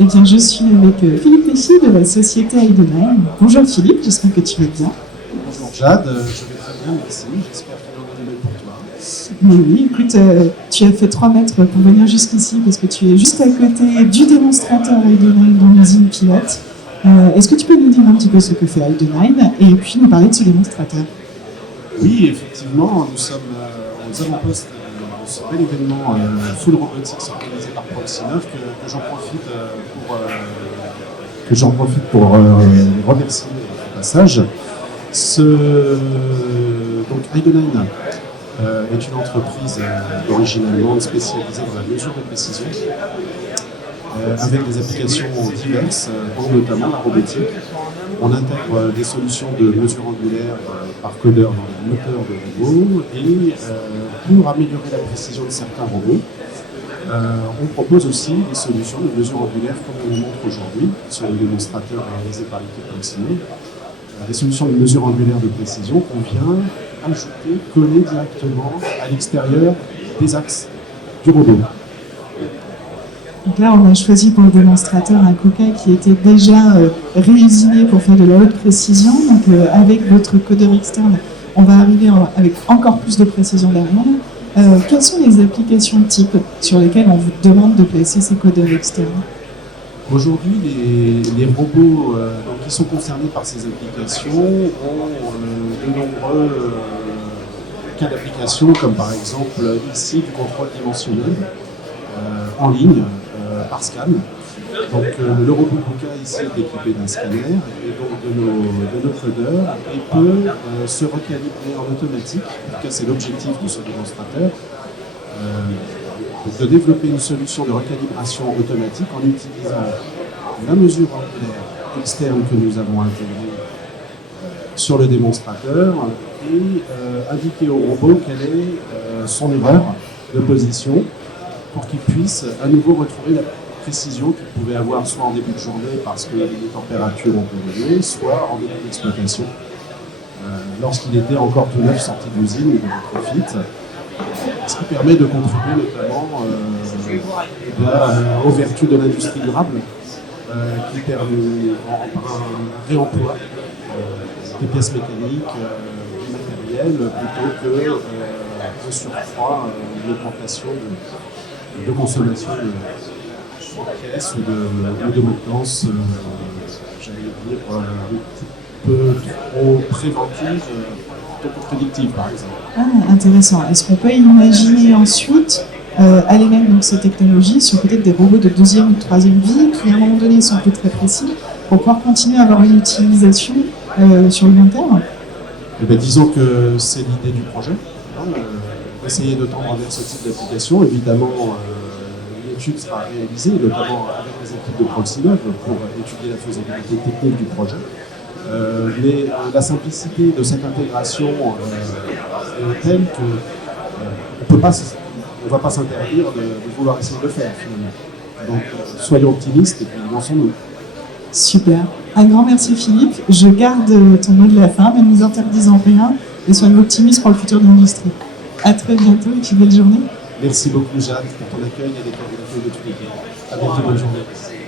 Eh bien, je suis avec Philippe Péchy de la société Heidenheim. Bonjour Philippe, j'espère que tu vas bien. Bonjour Jade, je vais très bien, merci. J'espère qu'il y en a de même pour toi. Mais oui, écoute, tu as fait 3 mètres pour venir jusqu'ici parce que tu es juste à côté du démonstrateur Heidenheim dans l'usine pilote. Est-ce que tu peux nous dire un petit peu ce que fait Heidenheim et puis nous parler de ce démonstrateur? Oui, effectivement, nous sommes aux avant-postes de ce bel événement full robotics organisé par Proxy9 que j'en profite pour remercier au passage. Donc Heidenheim est une entreprise d'origine allemande spécialisée dans la mesure de précision avec des applications diverses, dont notamment la robotique. On intègre des solutions de mesure angulaire par codeur dans les moteurs de robots et pour améliorer la précision de certains robots, on propose aussi des solutions de mesure angulaire comme on le montre aujourd'hui sur le démonstrateur réalisé par l'équipe Proxy9. Des solutions de mesure angulaire de précision qu'on vient ajouter, coller directement à l'extérieur des axes du robot. Donc là, on a choisi pour le démonstrateur un coquet qui était déjà réusiné pour faire de la haute précision. Donc avec votre codeur externe, on va arriver avec encore plus de précision derrière. Quelles sont les applications types sur lesquelles on vous demande de placer ces codeurs externes? Aujourd'hui, les robots qui sont concernés par ces applications ont de nombreux cas d'application, comme par exemple ici du contrôle dimensionnel en ligne par scan. Donc le robot KUKA ici est équipé d'un scanner et donc de nos codeurs et peut se recalibrer en automatique. En tout cas, c'est l'objectif de ce démonstrateur. De développer une solution de recalibration automatique en utilisant la mesure angulaire externe que nous avons intégrée sur le démonstrateur et indiquer au robot quelle est son erreur de position pour qu'il puisse à nouveau retrouver la précision qu'il pouvait avoir soit en début de journée parce que les températures ont évolué, soit en début d'exploitation lorsqu'il était encore tout neuf sorti d'usine ou de retrofit. Ce qui permet de contribuer notamment aux vertus de l'industrie durable, qui permet un réemploi des pièces mécaniques, du matériel, plutôt qu'un surcroît, une augmentation de consommation de pièces ou de maintenance, j'allais dire, un peu trop préventive, plutôt que prédictive par exemple. Ah, intéressant. Est-ce qu'on peut imaginer ensuite aller même dans ces technologies sur peut-être des robots de 2e ou de 3e vie qui à un moment donné sont plus très précis pour pouvoir continuer à avoir une utilisation sur le long terme? Eh bien, disons que c'est l'idée du projet, d'essayer de tendre vers ce type d'application. Évidemment, l'étude sera réalisée, notamment avec les équipes de Proxy9 pour étudier la faisabilité technique du projet. Mais la simplicité de cette intégration est telle qu'on ne va pas s'interdire de vouloir essayer de le faire finalement. Donc soyons optimistes et puis lançons-nous. Super. Un grand merci Philippe. Je garde ton mot de la fin, mais ne nous interdisons rien et soyons optimistes pour le futur de l'industrie. À très bientôt et puis belle journée. Merci beaucoup Jade pour ton accueil et l'accueil de tous les clients. À bientôt, bonne journée.